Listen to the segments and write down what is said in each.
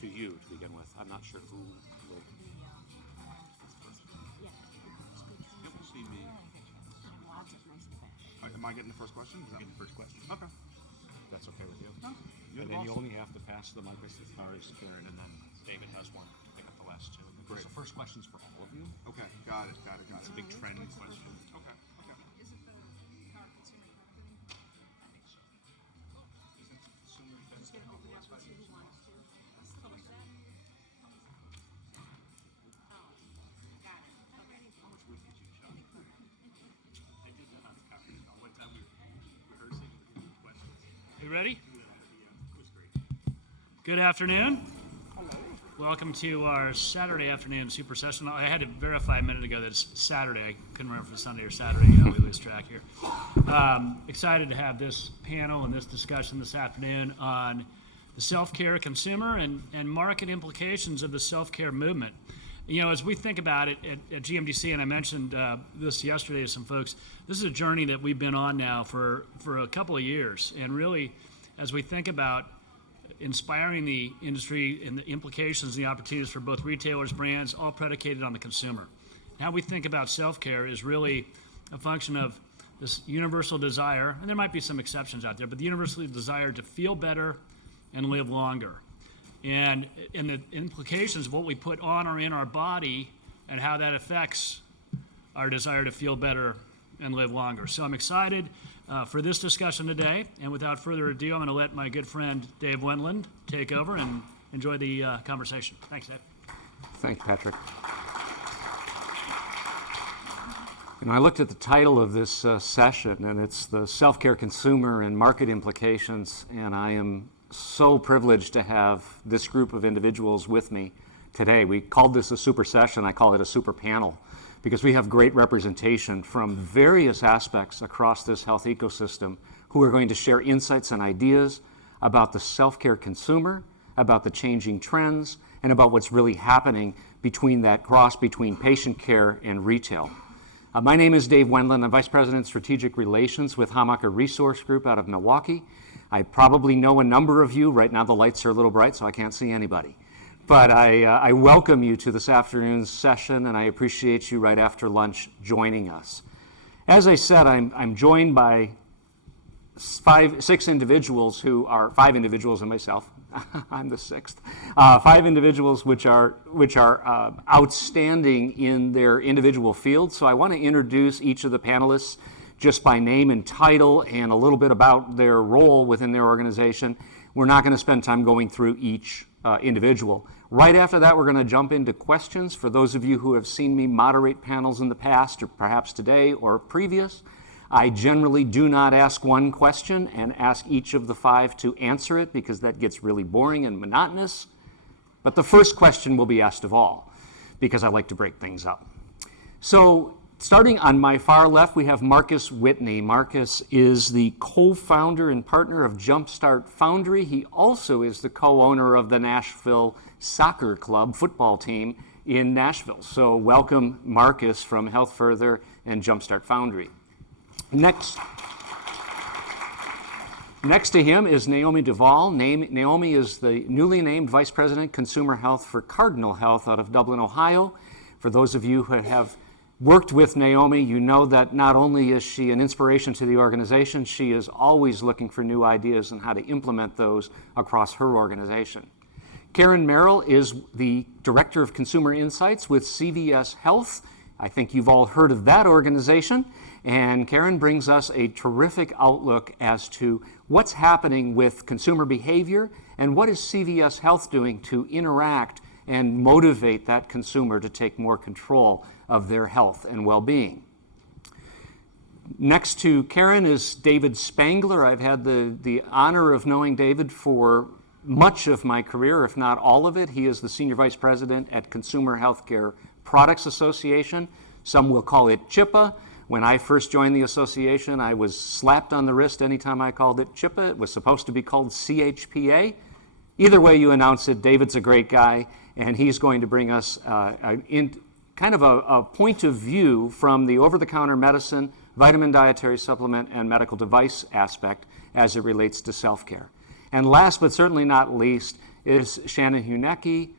to you to begin with. I'm not sure who will. You'll see me. Am I getting the first question? You're getting the first question. Okay. That's okay with you? No, And then you only have to pass the mic as far as Karen, and then David has one to pick up the last two. Great. So first question's for all of you. Okay, got it. It's a big trend question. Okay. Is it the car consumer company? I think so. Just gonna open it up and see who wants to. Something like that? Oh, got it. Okay. How much wood did you chop? I did that on the conference call. One time we were rehearsing the questions. You ready? It was great. Good afternoon. Welcome to our Saturday afternoon super session. I had to verify a minute ago that it's Saturday. I couldn't remember if it's Sunday or Saturday. We lose track here. Excited to have this panel and this discussion this afternoon on the self-care consumer and market implications of the self-care movement. You know, as we think about it at GMDC, and I mentioned this yesterday to some folks, this is a journey that we've been on now for a couple of years. And really, as we think about inspiring the industry and the implications and the opportunities for both retailers, brands, all predicated on the consumer. How we think about self-care is really a function of this universal desire, and there might be some exceptions out there, but the universal desire to feel better and live longer. And the implications of what we put on or in our body and how that affects our desire to feel better and live longer. So I'm excited for this discussion today, and without further ado, I'm going to let my good friend Dave Wendland take over and enjoy the conversation. Thanks, Dave. Thanks, Patrick. And I looked at the title of this session, and it's the Self-Care Consumer and Market Implications, and I am so privileged to have this group of individuals with me today. We called this a super session. I call it a super panel, because we have great representation from various aspects across this health ecosystem who are going to share insights and ideas about the self-care consumer, about the changing trends, and about what's really happening between that cross between patient care and retail. My name is Dave Wendland. I'm Vice President of Strategic Relations with Hamacher Resource Group out of Milwaukee. I probably know a number of you. Right now the lights are a little bright, so I can't see anybody. But I welcome you to this afternoon's session, and I appreciate you right after lunch joining us. As I said, I'm joined by five individuals and myself. I'm the sixth. 5 individuals which are outstanding in their individual fields. So I want to introduce each of the panelists just by name and title and a little bit about their role within their organization. We're not going to spend time going through each individual. Right after that, we're going to jump into questions. For those of you who have seen me moderate panels in the past, or perhaps today or previous, I generally do not ask one question and ask each of the 5 to answer it, because that gets really boring and monotonous. But the first question will be asked of all, because I like to break things up. So starting on my far left, we have Marcus Whitney. Marcus is the co-founder and partner of Jumpstart Foundry. He also is the co-owner of the Nashville Soccer Club football team in Nashville. So welcome, Marcus, from Health Further and Jumpstart Foundry. Next to him is Naomi Duvall. Naomi is the newly named Vice President Consumer Health for Cardinal Health out of Dublin, Ohio. For those of you who have worked with Naomi, you know that not only is she an inspiration to the organization, she is always looking for new ideas and how to implement those across her organization. Karen Merrill is the Director of Consumer Insights with CVS Health. I think you've all heard of that organization. And Karen brings us a terrific outlook as to what's happening with consumer behavior and what is CVS Health doing to interact and motivate that consumer to take more control of their health and well-being. Next to Karen is David Spangler. I've had the honor of knowing David for much of my career, if not all of it. He is the Senior Vice President at Consumer Healthcare Products Association. Some will call it CHPA. When I first joined the association, I was slapped on the wrist anytime I called it CHPA. It was supposed to be called CHPA. Either way you announce it, David's a great guy, and he's going to bring us kind of a point of view from the over-the-counter medicine, vitamin dietary supplement, and medical device aspect as it relates to self-care. And last but certainly not least is Shannon Hunecke.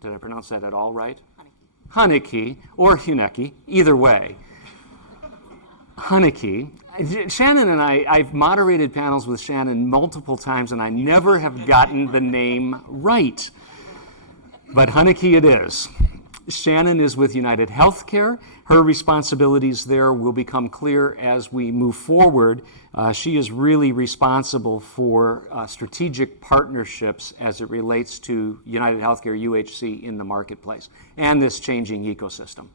Did I pronounce that at all right? Hunecke or Hunecke, either way. Hunecke. Shannon and I've moderated panels with Shannon multiple times, and I never have gotten the name right. But Hunecke it is. Shannon is with UnitedHealthcare. Her responsibilities there will become clear as we move forward. She is really responsible for strategic partnerships as it relates to UnitedHealthcare UHC in the marketplace and this changing ecosystem.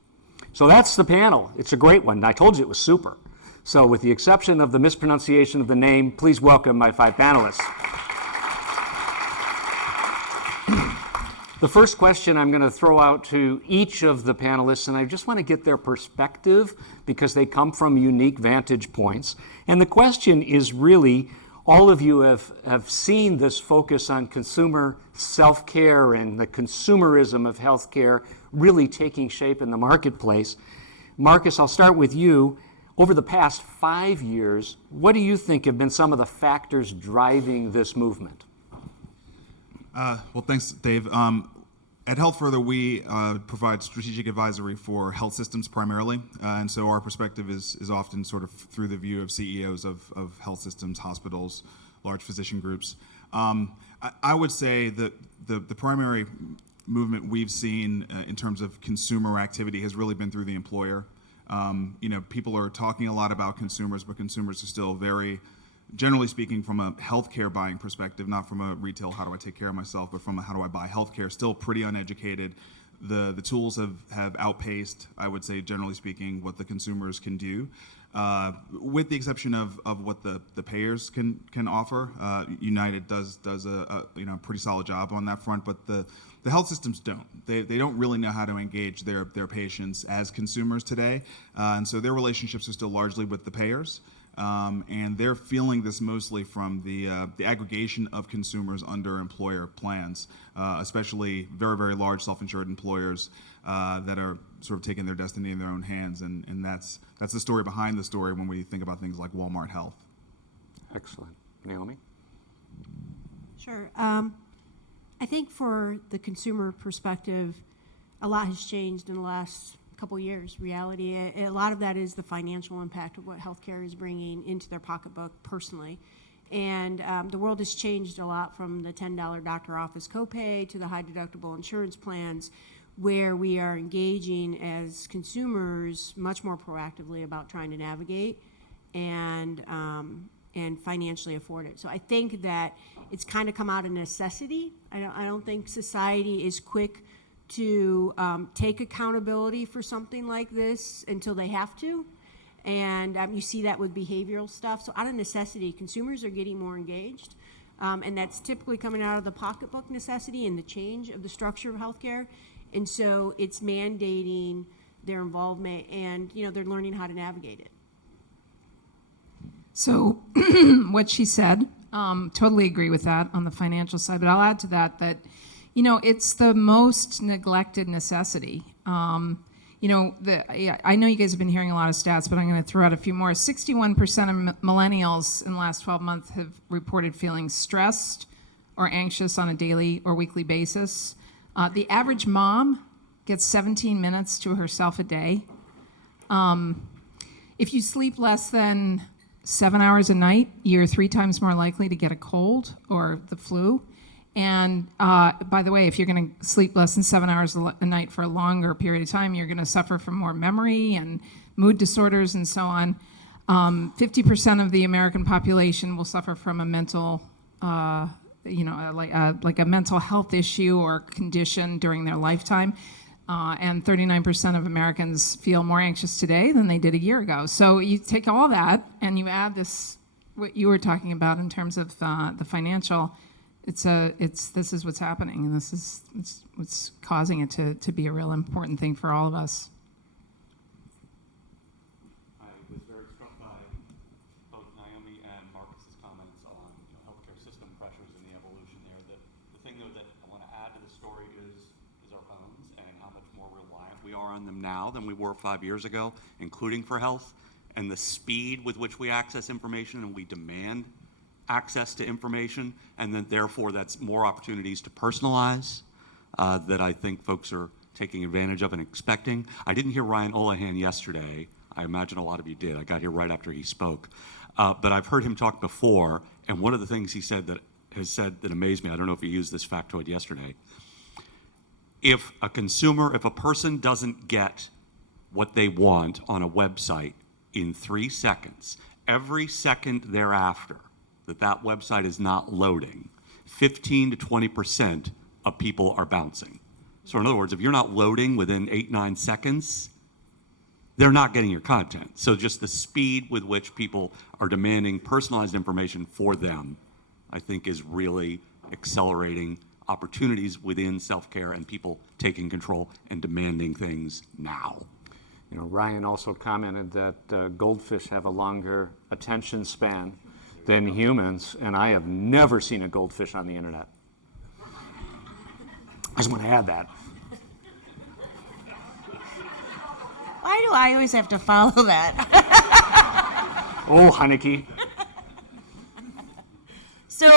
So that's the panel. It's a great one. I told you it was super. So with the exception of the mispronunciation of the name, please welcome my 5 panelists. The first question I'm going to throw out to each of the panelists, and I just want to get their perspective because they come from unique vantage points. And the question is really, all of you have seen this focus on consumer self-care and the consumerism of healthcare really taking shape in the marketplace. Marcus, I'll start with you. Over the past 5 years, what do you think have been some of the factors driving this movement? Well, thanks, Dave. At Health Further, we provide strategic advisory for health systems primarily, and so our perspective is often sort of through the view of CEOs of health systems, hospitals, large physician groups. I would say that the primary movement we've seen in terms of consumer activity has really been through the employer. People are talking a lot about consumers, but consumers are still very, generally speaking, from a healthcare buying perspective, not from a retail, how do I take care of myself, but from a how do I buy healthcare, still pretty uneducated. The tools have outpaced, I would say, generally speaking, what the consumers can do, with the exception of what the payers can offer. United does a pretty solid job on that front, but the health systems don't. They don't really know how to engage their patients as consumers today, and so their relationships are still largely with the payers. And they're feeling this mostly from the aggregation of consumers under employer plans, especially very, very large self-insured employers that are sort of taking their destiny in their own hands. And that's the story behind the story when we think about things like Walmart Health. Excellent. Naomi? Sure. I think for the consumer perspective, a lot has changed in the last couple years. Reality, a lot of that is the financial impact of what healthcare is bringing into their pocketbook personally. And the world has changed a lot from the $10 doctor office copay to the high deductible insurance plans, where we are engaging as consumers much more proactively about trying to navigate and financially afford it. So I think that it's kind of come out of necessity. I don't think society is quick to take accountability for something like this until they have to. And you see that with behavioral stuff. So out of necessity, consumers are getting more engaged. And that's typically coming out of the pocketbook necessity and the change of the structure of healthcare. And so it's mandating their involvement, and they're learning how to navigate it. So what she said, totally agree with that on the financial side, but I'll add to that it's the most neglected necessity. I know you guys have been hearing a lot of stats, but I'm going to throw out a few more. 61% of millennials in the last 12 months have reported feeling stressed or anxious on a daily or weekly basis. The average mom gets 17 minutes to herself a day. If you sleep less than 7 hours a night, you're 3 times more likely to get a cold or the flu. And by the way, if you're going to sleep less than 7 hours a night for a longer period of time, you're going to suffer from more memory and mood disorders and so on. 50% of the American population will suffer from a mental, like a mental health issue or condition during their lifetime. And 39% of Americans feel more anxious today than they did a year ago. So you take all that and you add this, what you were talking about in terms of the financial. This is what's happening, and this is what's causing it to be a real important thing for all of us. I was very struck by both Naomi and Marcus's comments on healthcare system pressures and the evolution there. The thing, though, that I want to add to the story is our phones and how much more reliant we are on them now than we were 5 years ago, including for health, and the speed with which we access information and we demand access to information, and then therefore that's more opportunities to personalize that I think folks are taking advantage of and expecting. I didn't hear Ryan Olahan yesterday. I imagine a lot of you did. I got here right after he spoke. But I've heard him talk before, and one of the things he said that amazed me, I don't know if he used this factoid yesterday, if a person doesn't get what they want on a website in 3 seconds, every second thereafter that website is not loading, 15 to 20% of people are bouncing. So in other words, if you're not loading within 8-9 seconds, they're not getting your content. So just the speed with which people are demanding personalized information for them, I think is really accelerating opportunities within self-care and people taking control and demanding things now. You know, Ryan also commented that goldfish have a longer attention span than humans, and I have never seen a goldfish on the internet. I just want to add that. Why do I always have to follow that? Oh, Haneke. So,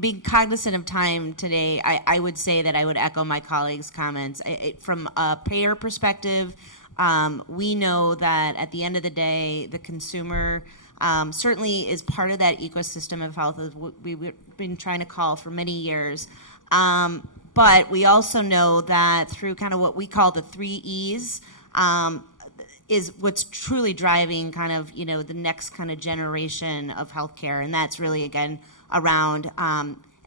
being cognizant of time today, I would say that I would echo my colleagues' comments. From a payer perspective, we know that at the end of the day, the consumer certainly is part of that ecosystem of health, as we've been trying to call for many years. But we also know that through kind of what we call the 3 E's, is what's truly driving kind of, the next kind of generation of healthcare. And that's really, again, around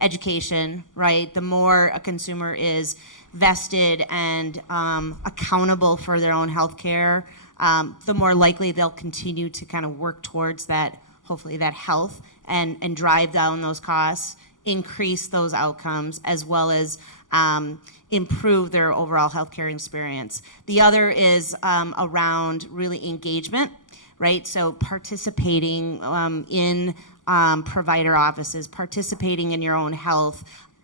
education, right? The more a consumer is vested and accountable for their own healthcare, the more likely they'll continue to kind of work towards that, hopefully that health and drive down those costs, increase those outcomes, as well as improve their overall healthcare experience. The other is around really engagement, right? So participating in provider offices, participating in your own health,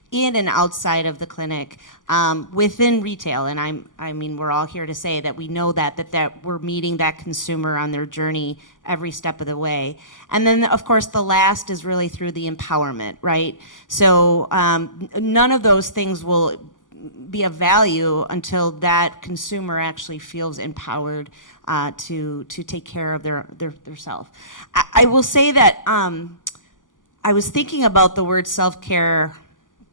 in and outside of the clinic, within retail. And I mean, we're all here to say that we know that we're meeting that consumer on their journey every step of the way. And then, of course, the last is really through the empowerment, right? So none of those things will be of value until that consumer actually feels empowered to take care of their self. I will say that I was thinking about the word self-care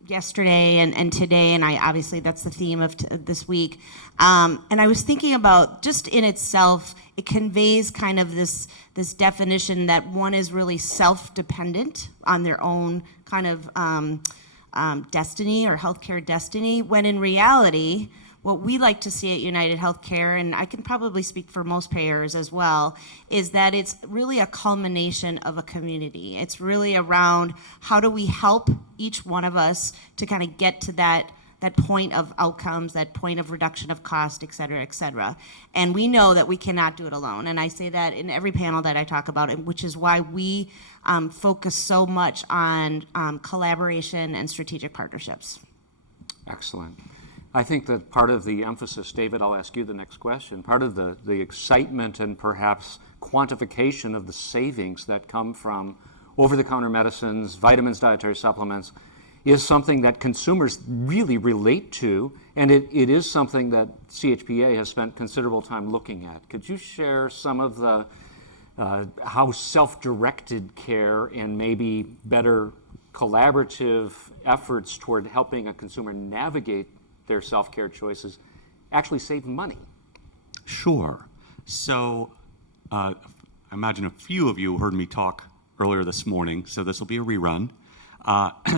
yesterday and today, and obviously that's the theme of this week. And I was thinking about just in itself, it conveys kind of this definition that one is really self-dependent on their own kind of destiny or healthcare destiny, when in reality, what we like to see at UnitedHealthcare, and I can probably speak for most payers as well, is that it's really a culmination of a community. It's really around how do we help each one of us to kind of get to that point of outcomes, that point of reduction of cost, et cetera, et cetera. And we know that we cannot do it alone. And I say that in every panel that I talk about, which is why we focus so much on collaboration and strategic partnerships. Excellent. I think that part of the emphasis, David, I'll ask you the next question, part of the excitement and perhaps quantification of the savings that come from over-the-counter medicines, vitamins, dietary supplements, is something that consumers really relate to, and it is something that CHPA has spent considerable time looking at. Could you share some of the how self-directed care and maybe better collaborative efforts toward helping a consumer navigate their self-care choices actually save money? Sure. So I imagine a few of you heard me talk earlier this morning, so this will be a rerun.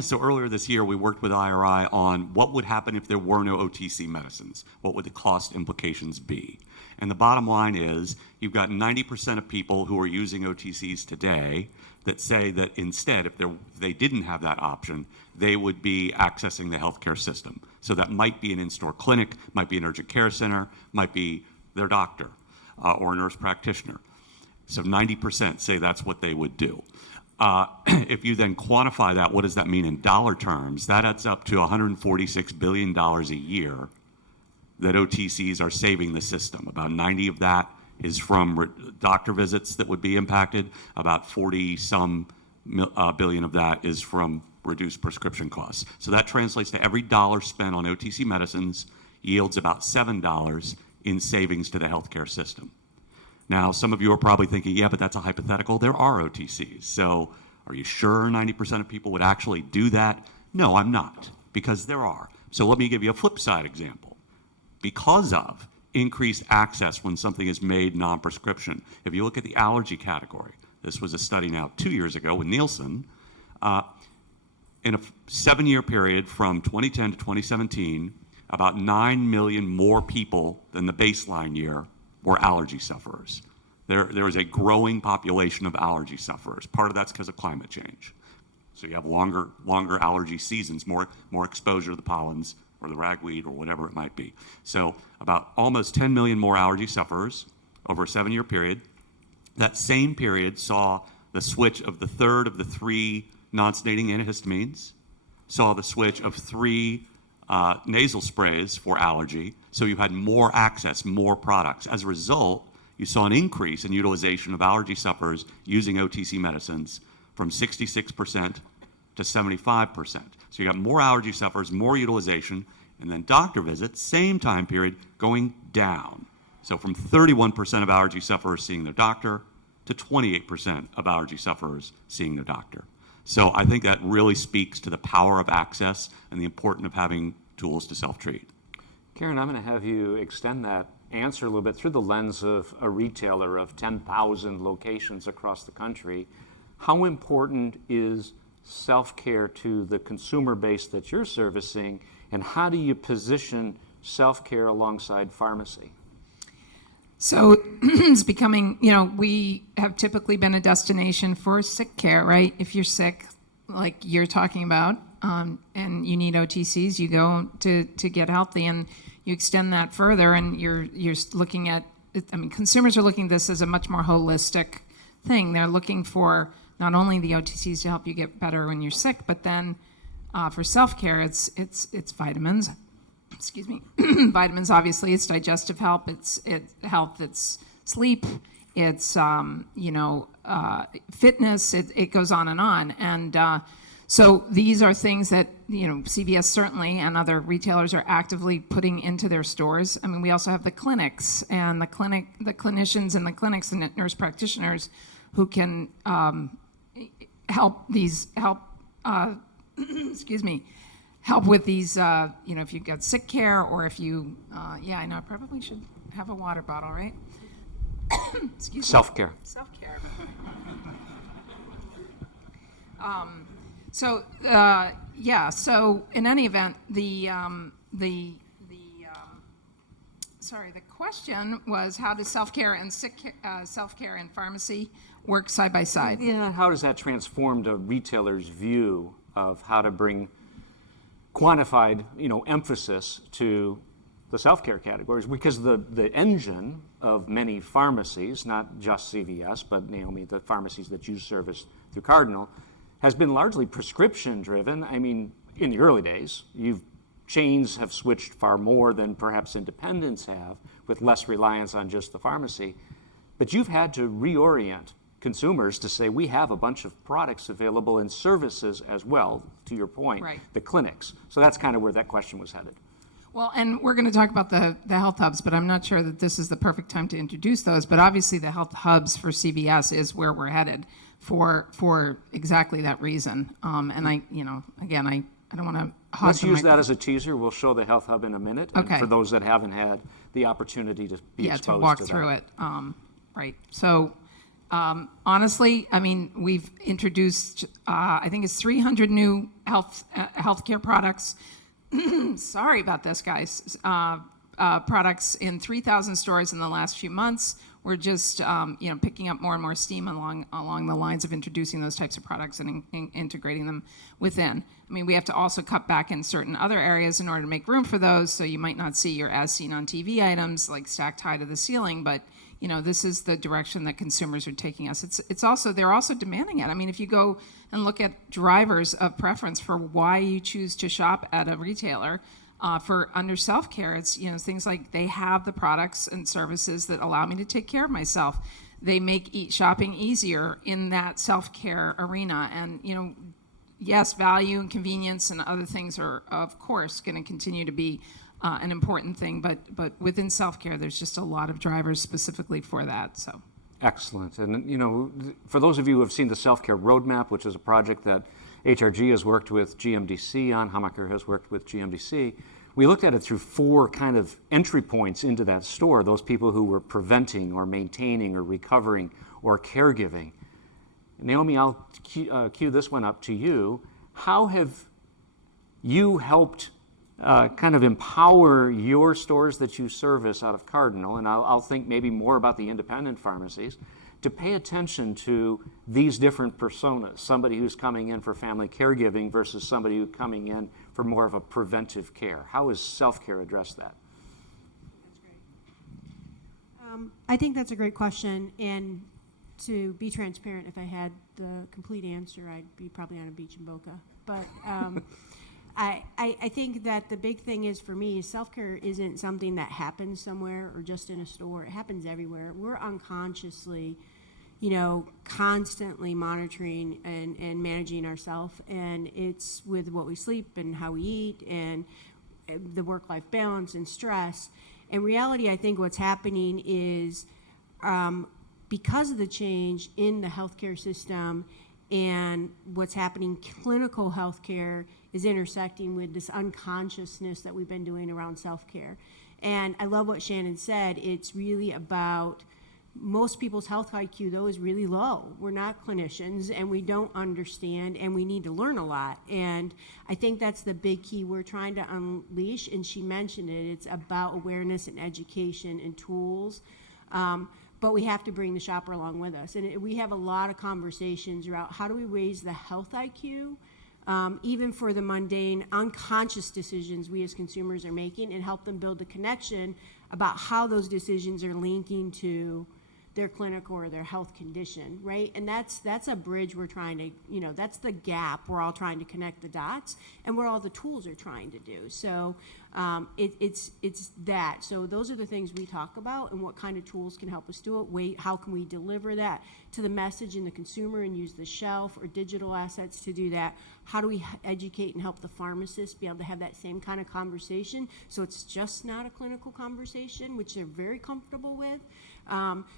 So earlier this year, we worked with IRI on what would happen if there were no OTC medicines. What would the cost implications be? And the bottom line is you've got 90% of people who are using OTCs today that say that instead, if they didn't have that option, they would be accessing the healthcare system. So that might be an in-store clinic, might be an urgent care center, might be their doctor or a nurse practitioner. So 90% say that's what they would do. If you then quantify that, what does that mean in dollar terms? That adds up to $146 billion a year that OTCs are saving the system. About 90 of that is from doctor visits that would be impacted. About 40-some billion of that is from reduced prescription costs. So that translates to every dollar spent on OTC medicines yields about $7 in savings to the healthcare system. Now, some of you are probably thinking, yeah, but that's a hypothetical. There are OTCs. So are you sure 90% of people would actually do that? No, I'm not, because there are. So let me give you a flip side example. Because of increased access when something is made non-prescription, if you look at the allergy category, this was a study now 2 years ago with Nielsen, in a 7-year period from 2010 to 2017, about 9 million more people than the baseline year were allergy sufferers. There is a growing population of allergy sufferers. Part of that's because of climate change. So you have longer allergy seasons, more exposure to the pollens or the ragweed or whatever it might be. So about almost 10 million more allergy sufferers over a 7-year period. That same period saw the switch of the third of the 3 non-sedating antihistamines, saw the switch of 3 nasal sprays for allergy. So you had more access, more products. As a result, you saw an increase in utilization of allergy sufferers using OTC medicines from 66% to 75%. So you got more allergy sufferers, more utilization, and then doctor visits, same time period, going down. So from 31% of allergy sufferers seeing their doctor to 28% of allergy sufferers seeing their doctor. So I think that really speaks to the power of access and the importance of having tools to self-treat. Karen, I'm going to have you extend that answer a little bit through the lens of a retailer of 10,000 locations across the country. How important is self-care to the consumer base that you're servicing, and how do you position self-care alongside pharmacy? So it's becoming, we have typically been a destination for sick care, right? If you're sick, like you're talking about, and you need OTCs, you go to get healthy, and you extend that further, and you're looking at, consumers are looking at this as a much more holistic thing. They're looking for not only the OTCs to help you get better when you're sick, but then for self-care, it's vitamins. Excuse me, vitamins, obviously, it's digestive health, it's sleep, it's, fitness, it goes on. And so these are things that, CVS certainly and other retailers are actively putting into their stores. I mean, we also have the clinics and the clinicians in the clinics and nurse practitioners who can help with these, if you've got sick care or if you, I know I probably should have a water bottle, right? Excuse me. Self-care. Self-care. So in any event, the question was, how does self-care and self-care and pharmacy work side by side? Yeah, how does that transform the retailer's view of how to bring quantified, emphasis to the self-care categories? Because the engine of many pharmacies, not just CVS, but Naomi, the pharmacies that you service through Cardinal, has been largely prescription driven. I mean, in the early days, chains have switched far more than perhaps independents have, with less reliance on just the pharmacy. But you've had to reorient consumers to say, we have a bunch of products available and services as well, to your point, right. The clinics. So that's kind of where that question was headed. Well, and we're going to talk about the health hubs, but I'm not sure that this is the perfect time to introduce those. But obviously the health hubs for CVS is where we're headed for exactly that reason. And I don't want to hog Let's the use that microphone. as a teaser. We'll show the health hub in a minute. Okay. And for those that haven't had the opportunity to be exposed to walk to through that. it. Right. So honestly, we've introduced, I think it's 300 new healthcare products. Sorry about this, guys. Products in 3,000 stores in the last few months. We're just, picking up more and more steam along the lines of introducing those types of products and integrating them within. I mean, we have to also cut back in certain other areas in order to make room for those. So you might not see your as seen on TV items like stacked high to the ceiling, but this is the direction that consumers are taking us. They're also demanding it. I mean, if you go and look at drivers of preference for why you choose to shop at a retailer, For under self-care, it's, things like they have the products and services that allow me to take care of myself. They make shopping easier in that self-care arena. And, yes, value and convenience and other things are, of course, going to continue to be an important thing. But within self-care, there's just a lot of drivers specifically for that. So. Excellent. And, for those of you who have seen the Self-Care Roadmap, which is a project that HRG has worked with GMDC on, Hamacher has worked with GMDC, we looked at it through 4 kind of entry points into that store, those people who were preventing or maintaining or recovering or caregiving. Naomi, I'll cue this one up to you. How have you helped kind of empower your stores that you service out of Cardinal, and I'll think maybe more about the independent pharmacies, to pay attention to these different personas, somebody who's coming in for family caregiving versus somebody who's coming in for more of a preventive care? How has self-care addressed that? That's great. I think that's a great question, and to be transparent, if I had the complete answer, I'd be probably on a beach in Boca. But I think that the big thing is, for me, self-care isn't something that happens somewhere or just in a store. It happens everywhere. We're unconsciously, constantly monitoring and managing ourselves. And it's with what we sleep and how we eat and the work-life balance and stress. In reality, I think what's happening is because of the change in the healthcare system and what's happening, clinical healthcare is intersecting with this unconsciousness that we've been doing around self-care. And I love what Shannon said. It's really about most people's health IQ, though, is really low. We're not clinicians, and we don't understand, and we need to learn a lot. And I think that's the big key we're trying to unleash, and she mentioned it. It's about awareness and education and tools. But we have to bring the shopper along with us. And we have a lot of conversations about how do we raise the health IQ, even for the mundane, unconscious decisions we as consumers are making, and help them build a connection about how those decisions are linking to their clinic or their health condition, right? And that's a bridge we're trying to, that's the gap we're all trying to connect the dots, and what all the tools are trying to do. So it's that. So those are the things we talk about, and what kind of tools can help us do it. How can we deliver that to the message and the consumer and use the shelf or digital assets to do that? How do we educate and help the pharmacist be able to have that same kind of conversation, so it's just not a clinical conversation, which they're very comfortable with?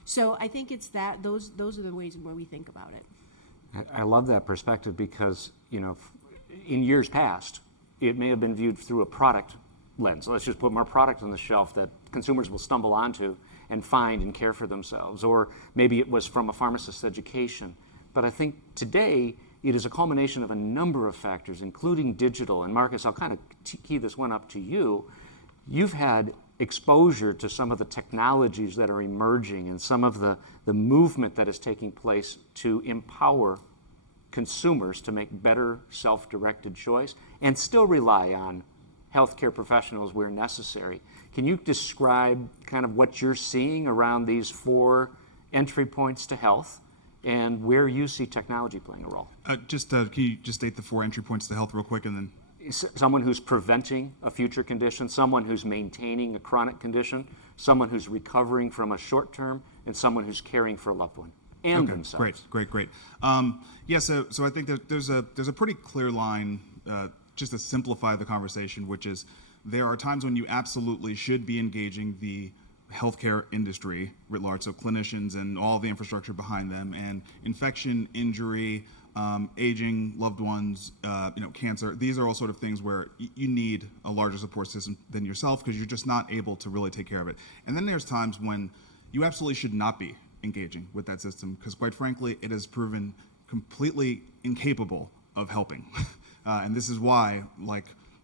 So I think it's that. Those are the ways where we think about it. I love that perspective because, in years past, it may have been viewed through a product lens. Let's just put more product on the shelf that consumers will stumble onto and find and care for themselves. Or maybe it was from a pharmacist's education. But I think today it is a culmination of a number of factors, including digital. And Marcus, I'll kind of key this one up to you. You've had exposure to some of the technologies that are emerging and some of the movement that is taking place to empower consumers to make better self-directed choice and still rely on healthcare professionals where necessary. Can you describe kind of what you're seeing around these 4 entry points to health and where you see technology playing a role? Can you just state the 4 entry points to health real quick, and then? Someone who's preventing a future condition, someone who's maintaining a chronic condion, someone who's recovering from a short term, and someone who's caring for a loved one and themselves. Great. So I think that there's a pretty clear line, just to simplify the conversation, which is there are times when you absolutely should be engaging the healthcare industry writ large, so clinicians and all the infrastructure behind them, and infection, injury, aging, loved ones, cancer. These are all sort of things where you need a larger support system than yourself because you're just not able to really take care of it. And then there's times when you absolutely should not be engaging with that system because, quite frankly, it has proven completely incapable of helping. And this is why,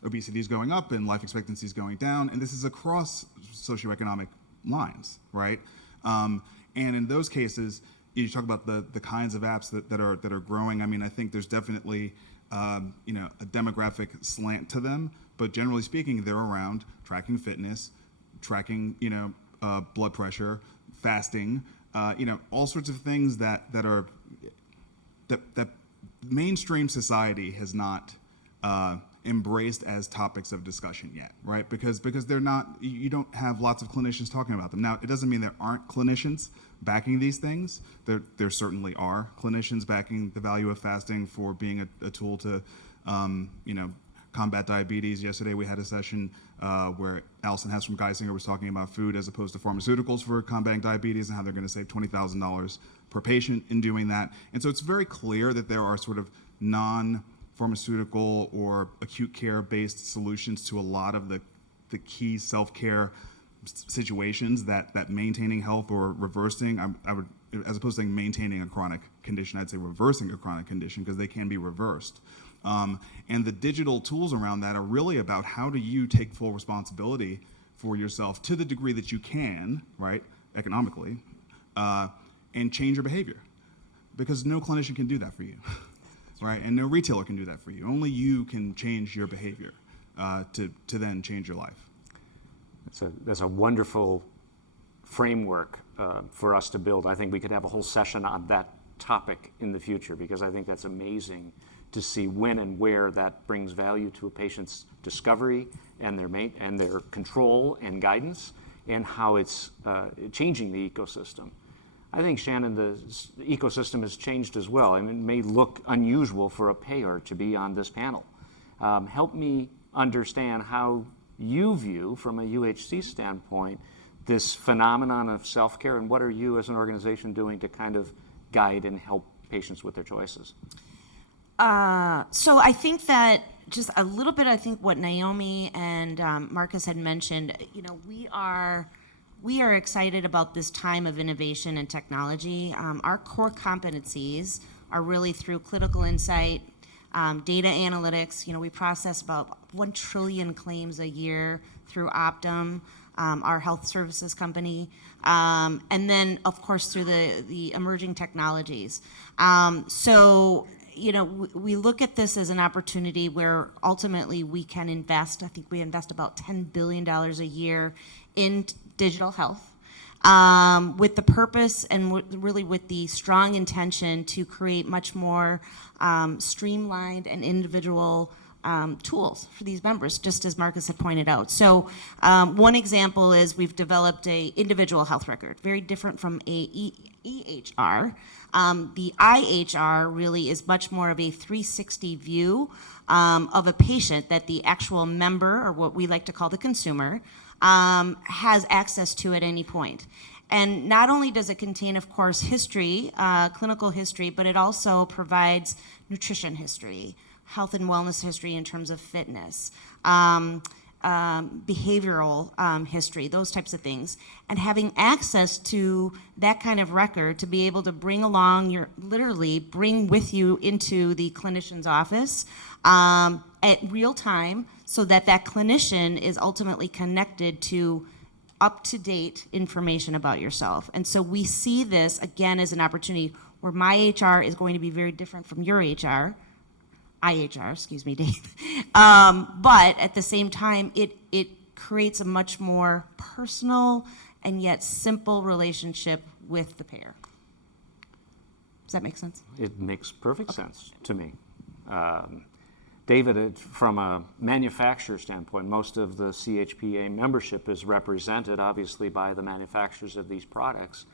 obesity is going up and life expectancy is going down, and this is across socioeconomic lines, right? And in those cases, you talk about the kinds of apps that are growing. I mean, I think there's definitely a demographic slant to them, but generally speaking, they're around tracking fitness, tracking blood pressure, fasting, all sorts of things that mainstream society has not embraced as topics of discussion yet, right? Because they're not, you don't have lots of clinicians talking about them. Now, it doesn't mean there aren't clinicians backing these things. There certainly are clinicians backing the value of fasting for being a tool to, combat diabetes. Yesterday we had a session where Allison Hess from Geisinger was talking about food as opposed to pharmaceuticals for combating diabetes and how they're going to save $20,000 per patient in doing that. And so it's very clear that there are sort of non-pharmaceutical or acute care-based solutions to a lot of the key self-care situations that maintaining health or reversing, I would, as opposed to saying maintaining a chronic condition, I'd say reversing a chronic condition because they can be reversed. And the digital tools around that are really about how do you take full responsibility for yourself to the degree that you can, right, economically, and change your behavior. Because no clinician can do that for you, right? And no retailer can do that for you. Only you can change your behavior to then change your life. That's a wonderful framework for us to build. I think we could have a whole session on that topic in the future because I think that's amazing to see when and where that brings value to a patient's discovery and their control and guidance, and how it's changing the ecosystem. I think, Shannon, the ecosystem has changed as well. I mean, it may look unusual for a payer to be on this panel. Help me understand how you view, from a UHC standpoint, this phenomenon of self-care, and what are you as an organization doing to kind of guide and help patients with their choices? So I think that just a little bit, I think what Naomi and Marcus had mentioned, we are excited about this time of innovation and technology. Our core competencies are really through clinical insight, data analytics. We process about 1 trillion claims a year through Optum, our health services company, and then, of course, through the emerging technologies. We look at this as an opportunity where ultimately we can invest. I think we invest about $10 billion a year in digital health with the purpose and really with the strong intention to create much more streamlined and individual tools for these members, just as Marcus had pointed out. So one example is we've developed a individual health record, very different from a EHR. The IHR really is much more of a 360 view of a patient that the actual member, or what we like to call the consumer, has access to at any point. And not only does it contain, of course, history, clinical history, but it also provides nutrition history, health and wellness history in terms of fitness, behavioral history, those types of things. And having access to that kind of record to be able to bring with you into the clinician's office at real time, so that clinician is ultimately connected to up-to-date information about yourself. And so we see this, again, as an opportunity where my HR is going to be very different from your IHR, excuse me, Dave. But at the same time, it creates a much more personal and yet simple relationship with the payer. Does that make sense? It makes perfect sense to me. David, from a manufacturer standpoint, most of the CHPA membership is represented, obviously, by the manufacturers of these products.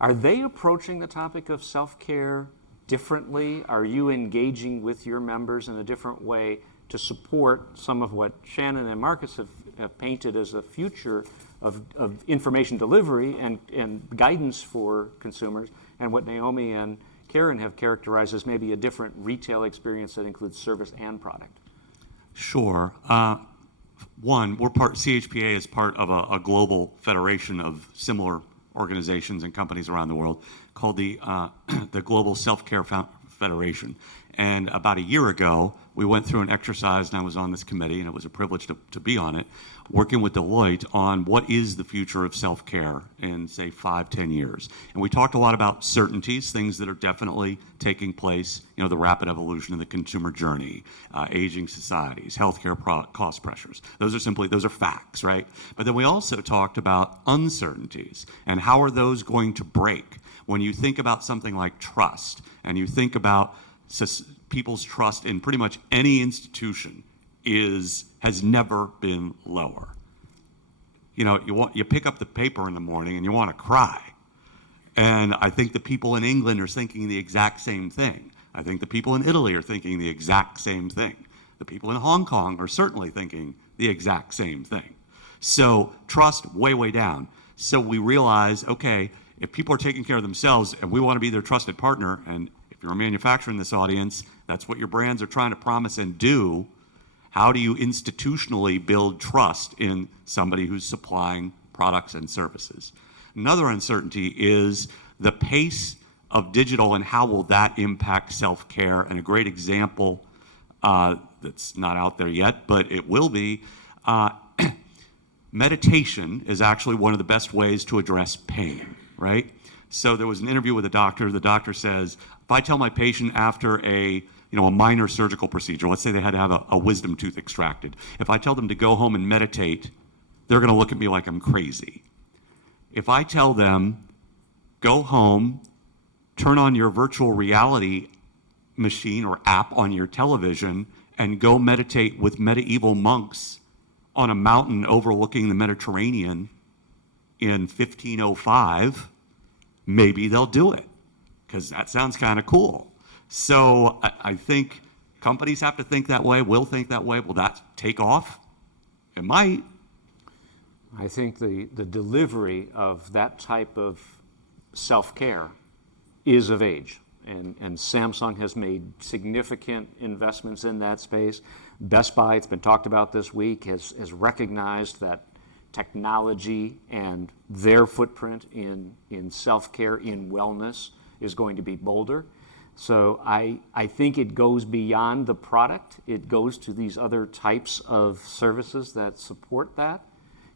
Are they approaching the topic of self-care differently? Are you engaging with your members in a different way to support some of what Shannon and Marcus have painted as a future of information delivery and guidance for consumers, and what Naomi and Karen have characterized as maybe a different retail experience that includes service and product? Sure. One, CHPA is part of a global federation of similar organizations and companies around the world called the Global Self-Care Federation. And about a year ago, we went through an exercise, and I was on this committee, and it was a privilege to be on it, working with Deloitte on what is the future of self-care in, say, 5-10 years. And we talked a lot about certainties, things that are definitely taking place, the rapid evolution of the consumer journey, aging societies, healthcare cost pressures. Those are facts, right? But then we also talked about uncertainties, and how are those going to break? When you think about something like trust, and you think about people's trust in pretty much any institution has never been lower. You know, you pick up the paper in the morning and you want to cry. And I think the people in England are thinking the exact same thing. I think the people in Italy are thinking the exact same thing. The people in Hong Kong are certainly thinking the exact same thing. So trust way, way down. So we realize, okay, if people are taking care of themselves and we want to be their trusted partner, and if you're a manufacturer in this audience, that's what your brands are trying to promise and do, how do you institutionally build trust in somebody who's supplying products and services? Another uncertainty is the pace of digital and how will that impact self-care. And a great example that's not out there yet, but it will be, meditation is actually one of the best ways to address pain, right? So there was an interview with a doctor. The doctor says, if I tell my patient after a minor surgical procedure, let's say they had to have a wisdom tooth extracted, if I tell them to go home and meditate, they're going to look at me like I'm crazy. If I tell them, go home, turn on your virtual reality machine or app on your television, and go meditate with medieval monks on a mountain overlooking the Mediterranean in 1505, maybe they'll do it, because that sounds kind of cool. So I think companies have to think that way, will think that way. Will that take off? It might. I think the delivery of that type of self-care is of age. And Samsung has made significant investments in that space. Best Buy, it's been talked about this week, has recognized that technology and their footprint in self-care, in wellness, is going to be bolder. So I think it goes beyond the product. It goes to these other types of services that support that.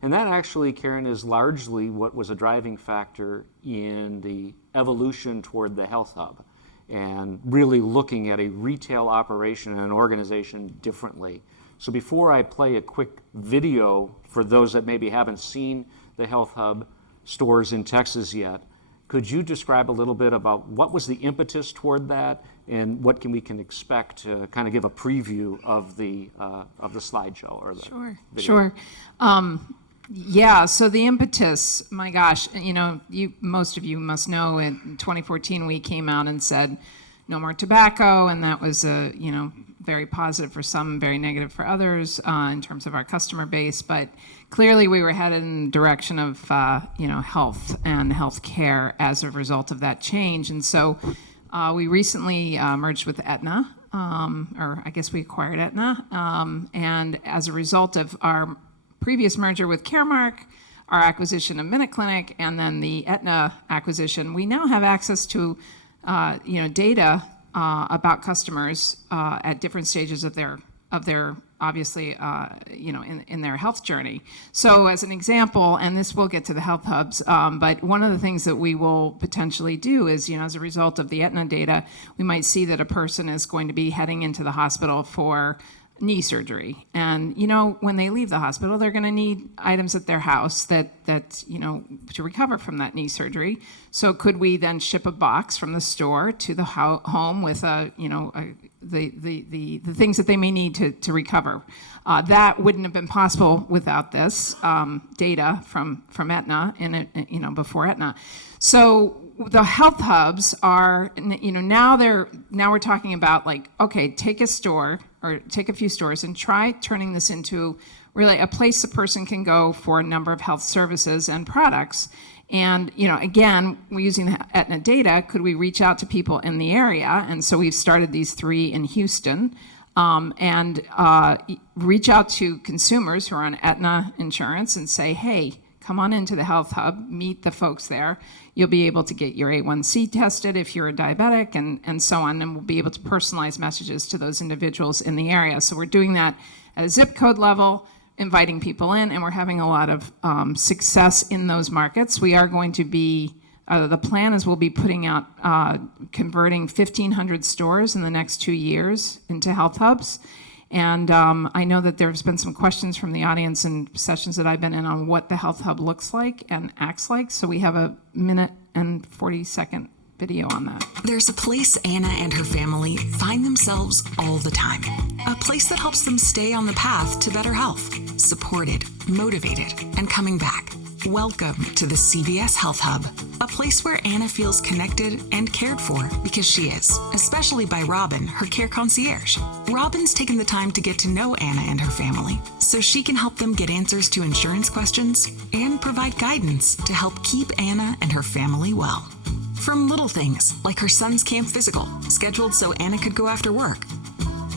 And that actually, Karen, is largely what was a driving factor in the evolution toward the Health Hub, and really looking at a retail operation and an organization differently. So before I play a quick video for those that maybe haven't seen the Health Hub stores in Texas yet, could you describe a little bit about what was the impetus toward that and what we can expect to kind of give a preview of the slideshow or the video? Sure. Yeah, so the impetus, my gosh, most of you must know in 2014 we came out and said no more tobacco, and that was very positive for some, very negative for others in terms of our customer base. But clearly we were headed in the direction of health and healthcare as a result of that change. And so we recently merged with Aetna, or I guess we acquired Aetna, and as a result of our previous merger with Caremark, our acquisition of MinuteClinic, and then the Aetna acquisition, we now have access to data about customers at different stages of their obviously in their health journey. So as an example, and this will get to the health hubs, but one of the things that we will potentially do is, as a result of the Aetna data, we might see that a person is going to be heading into the hospital for knee surgery. And, when they leave the hospital, they're going to need items at their house that to recover from that knee surgery. So could we then ship a box from the store to the home with the things that they may need to recover? That wouldn't have been possible without this data from Aetna and before Aetna. So the health hubs are, now we're talking about take a store or take a few stores and try turning this into really a place a person can go for a number of health services and products. And, again, we're using the Aetna data. Could we reach out to people in the area? And so we've started these 3 in Houston, and reach out to consumers who are on Aetna insurance and say, hey, come on into the Health Hub, meet the folks there. You'll be able to get your A1C tested if you're a diabetic and so on, and we'll be able to personalize messages to those individuals in the area. So we're doing that at a zip code level, inviting people in, and we're having a lot of success in those markets. We are going to be, the plan is we'll be putting out, converting 1,500 stores in the next 2 years into Health Hubs. And I know that there's been some questions from the audience and sessions that I've been in on what the Health Hub looks like and acts like. So we have a minute and 40-second video on that. There's a place Anna and her family find themselves all the time. A place that helps them stay on the path to better health, supported, motivated, and coming back. Welcome to the CVS Health Hub, a place where Anna feels connected and cared for because she is, especially by Robin, her care concierge. Robin's taken the time to get to know Anna and her family so she can help them get answers to insurance questions and provide guidance to help keep Anna and her family well. From little things like her son's camp physical, scheduled so Anna could go after work,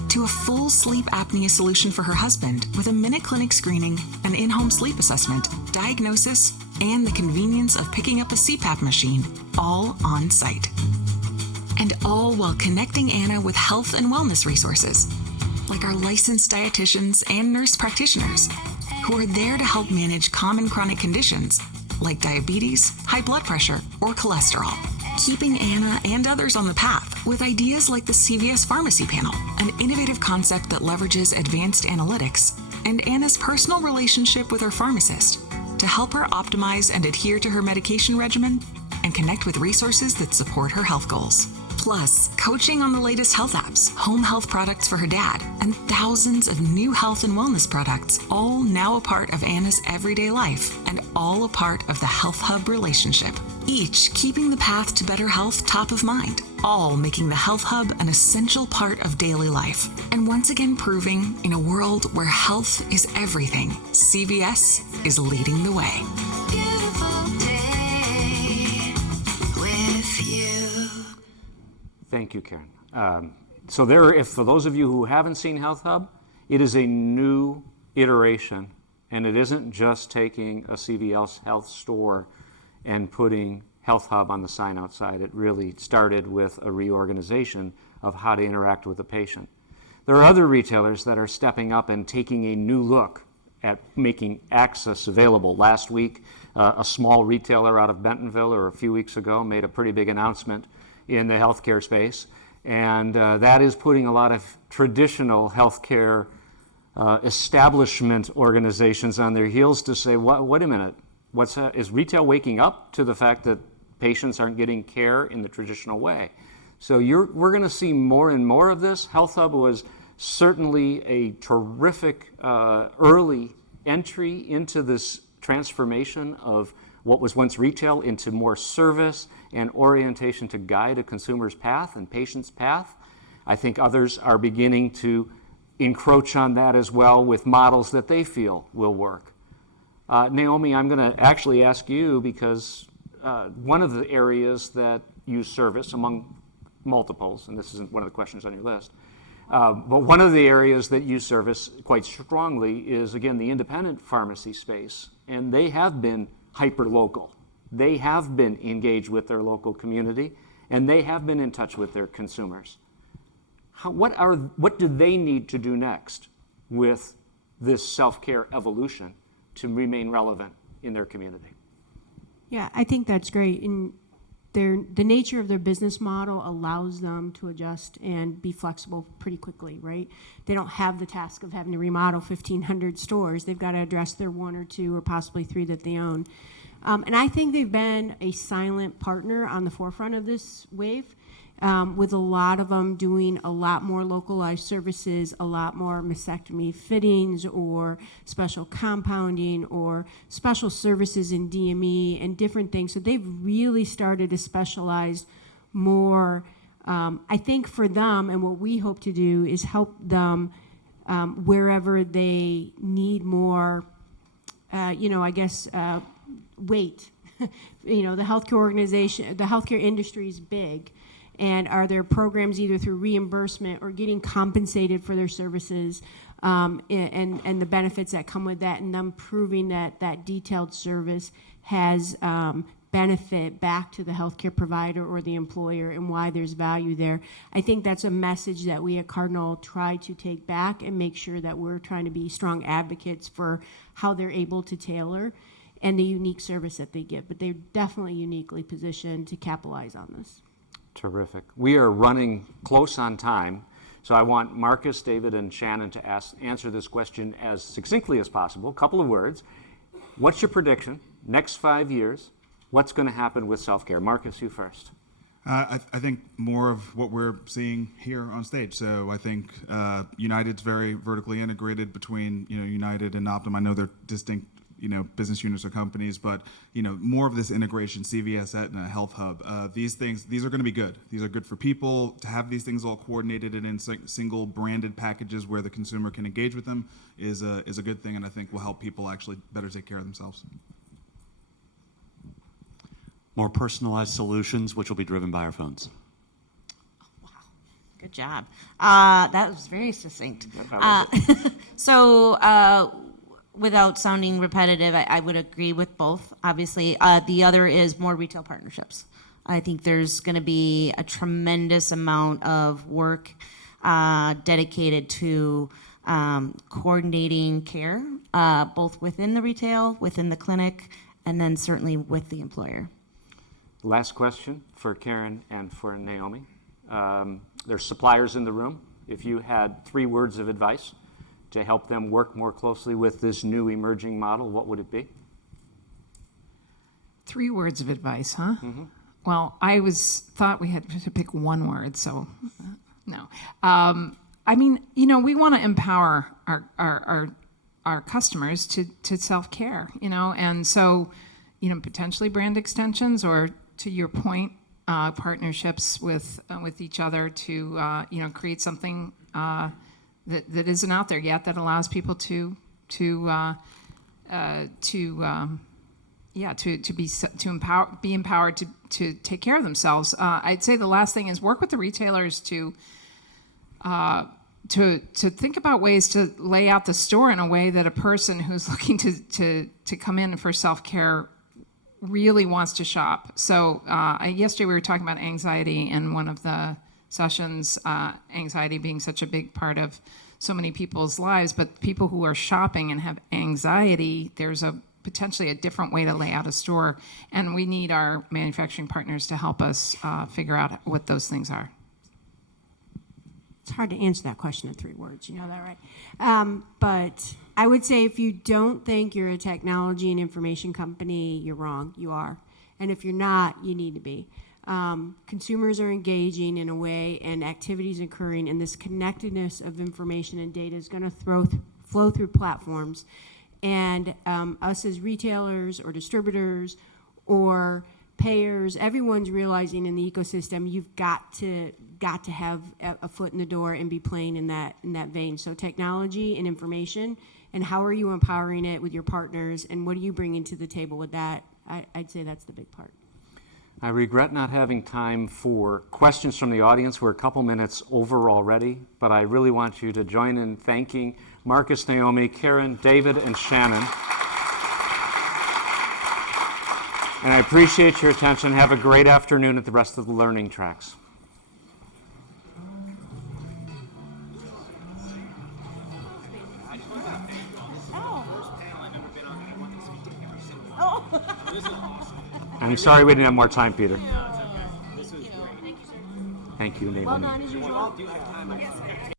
to a full sleep apnea solution for her husband with a minute clinic screening, an in-home sleep assessment, diagnosis, and the convenience of picking up a CPAP machine, all on site. And all while connecting Anna with health and wellness resources, like our licensed dietitians and nurse practitioners, who are there to help manage common chronic conditions like diabetes, high blood pressure, or cholesterol. Keeping Anna and others on the path with ideas like the CVS Pharmacy Panel, an innovative concept that leverages advanced analytics, and Anna's personal relationship with her pharmacist to help her optimize and adhere to her medication regimen and connect with resources that support her health goals. Plus, coaching on the latest health apps, home health products for her dad, and thousands of new health and wellness products, all now a part of Anna's everyday life and all a part of the Health Hub relationship. Each keeping the path to better health top of mind, all making the Health Hub an essential part of daily life. And once again proving, in a world where health is everything, CVS is leading the way. Beautiful day with you. Thank you, Karen. So if for those of you who haven't seen Health Hub, it is a new iteration, and it isn't just taking a CVS Health store and putting Health Hub on the sign outside. It really started with a reorganization of how to interact with the patient. There are other retailers that are stepping up and taking a new look at making access available. Last week, a small retailer out of Bentonville, or a few weeks ago, made a pretty big announcement in the healthcare space, and that is putting a lot of traditional healthcare establishment organizations on their heels to say, wait a minute, is retail waking up to the fact that patients aren't getting care in the traditional way? So we're going to see more and more of this. Health Hub was certainly a terrific early entry into this transformation of what was once retail into more service and orientation to guide a consumer's path and patient's path. I think others are beginning to encroach on that as well with models that they feel will work. Naomi, I'm going to actually ask you, because one of the areas that you service, among multiples, and this isn't one of the questions on your list, but one of the areas that you service quite strongly is, again, the independent pharmacy space. And they have been hyper-local. They have been engaged with their local community, and they have been in touch with their consumers. What do they need to do next with this self-care evolution to remain relevant in their community? Yeah, I think that's great. And the nature of their business model allows them to adjust and be flexible pretty quickly, right? They don't have the task of having to remodel 1,500 stores. They've got to address their 1 or 2 or possibly 3 that they own. And I think they've been a silent partner on the forefront of this wave, with a lot of them doing a lot more localized services, a lot more mastectomy fittings or special compounding or special services in DME and different things. So they've really started to specialize more. I think for them, and what we hope to do is help them wherever they need more, weight. The healthcare organization, the healthcare industry is big. And are there programs either through reimbursement or getting compensated for their services and the benefits that come with that, and them proving that that detailed service has benefit back to the healthcare provider or the employer and why there's value there. I think that's a message that we at Cardinal try to take back and make sure that we're trying to be strong advocates for how they're able to tailor and the unique service that they give. But they're definitely uniquely positioned to capitalize on this. Terrific. We are running close on time, so I want Marcus, David, and Shannon to answer this question as succinctly as possible. A couple of words. What's your prediction? Next 5 years, what's going to happen with self-care? Marcus, you first. I think more of what we're seeing here on stage. So I think United's very vertically integrated between United and Optum. I know they're distinct business units or companies, but more of this integration. CVS, Aetna, Health Hub. These are going to be good. These are good for people to have these things all coordinated and in single branded packages where the consumer can engage with them is a good thing, and I think will help people actually better take care of themselves. More personalized solutions, which will be driven by our phones. Good job. That was very succinct. Without sounding repetitive, I would agree with both. Obviously, the other is more retail partnerships. I think there's going to be a tremendous amount of work dedicated to coordinating care, both within the retail, within the clinic, and then certainly with the employer. Last question for Karen and for Naomi. There's suppliers in the room. If you had 3 words of advice to help them work more closely with this new emerging model, what would it be? 3 words of advice, huh? Mm-hmm. Well, I thought we had to pick 1 word, so no. I mean, we want to empower our customers to self-care, and so, potentially brand extensions or, to your point, partnerships with each other to create something that isn't out there yet that allows people to be empowered to take care of themselves. I'd say the last thing is work with the retailers to think about ways to lay out the store in a way that a person who's looking to come in for self-care really wants to shop. So yesterday we were talking about anxiety in one of the sessions, anxiety being such a big part of so many people's lives, but people who are shopping and have anxiety, there's potentially a different way to lay out a store, and we need our manufacturing partners to help us figure out what those things are. It's hard to answer that question in 3 words, you know that, right? But I would say if you don't think you're a technology and information company, you're wrong. You are. And if you're not, you need to be. Consumers are engaging in a way and activities occurring, and this connectedness of information and data is going to flow through platforms. And us as retailers or distributors or payers, everyone's realizing in the ecosystem you've got to have a foot in the door and be playing in that vein. So technology and information, and how are you empowering it with your partners, and what are you bringing to the table with that? I'd say that's the big part. I regret not having time for questions from the audience. We're a couple minutes over already, but I really want you to join in thanking Marcus, Naomi, Karen, David, and Shannon. And I appreciate your attention. Have a great afternoon at the rest of the learning tracks. I'm sorry we didn't have more time, Peter. This was great. Thank you, Naomi. Well done as usual.